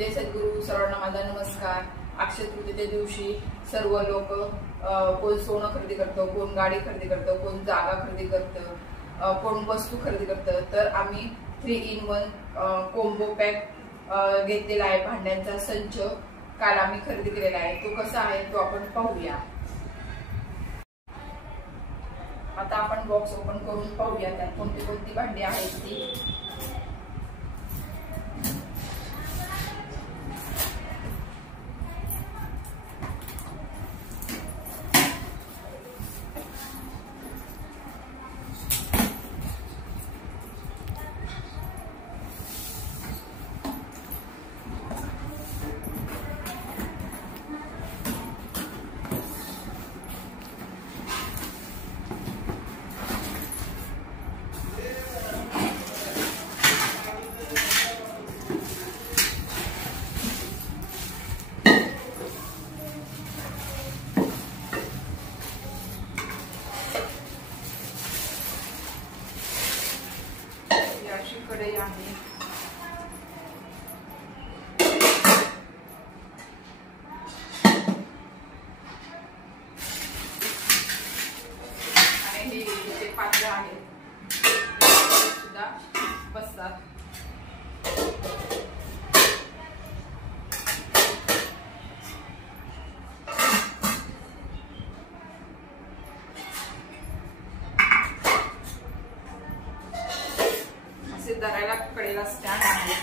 ते सद्गुरू सर्वांना माझा नमस्कार। अक्षय तृतीयेच्या दिवशी सर्व लोक कोण सोनं खरेदी करतो, कोण गाडी खरेदी करतो, कोण जागा खरेदी करतं, कोण वस्तू खरेदी करतं। तर आम्ही 3-in-1 कोम्बो पॅक घेतलेला आहे। भांड्यांचा संच काल आम्ही खरेदी केलेला आहे। तो कसा आहे तो आपण पाहूया। आता आपण बॉक्स ओपन करून पाहूया त्यात कोणती कोणती भांडी आहेत ती। कढई आहे, आणि हे पात्र आहे सुद्धा बसतात। धरायला कडेला स्टँड आहे।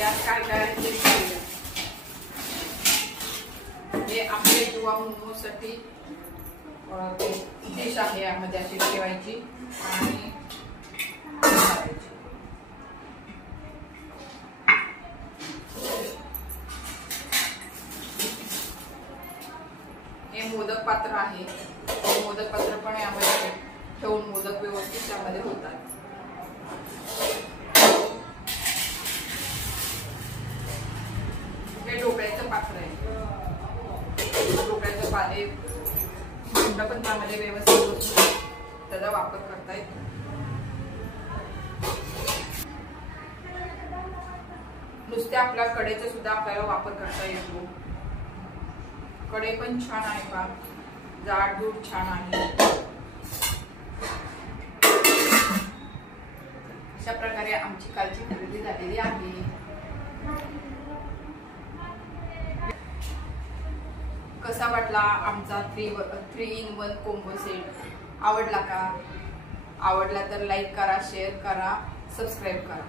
यात काय काय हे आपले किंवा मोमोसाठी डिश आहे, यामध्ये अशी ठेवायची आणि हे मोदक पात्र आहे। मोदक पात्र पण यामध्ये ठेवून मोदक व्यवस्थित त्यामध्ये होतात। हे ढोकळ्याचं पात्र आहे। ढोकळ्याचं पाणी भांड पण त्यामध्ये व्यवस्थित त्याचा वापर करता येतो। नुसत्या आपल्या कढईचा सुद्धा आपल्याला वापर करता येतो। कढई पण छान आहे का, जाडजूड छान आहे। अशा प्रकारे आमची कालची खरेदी झालेली आहे। कसा वाटला आमचा 3-in-1 कोम्बो सेट? आवडला का? आवडला तर लाईक करा, शेअर करा, सबस्क्राईब करा।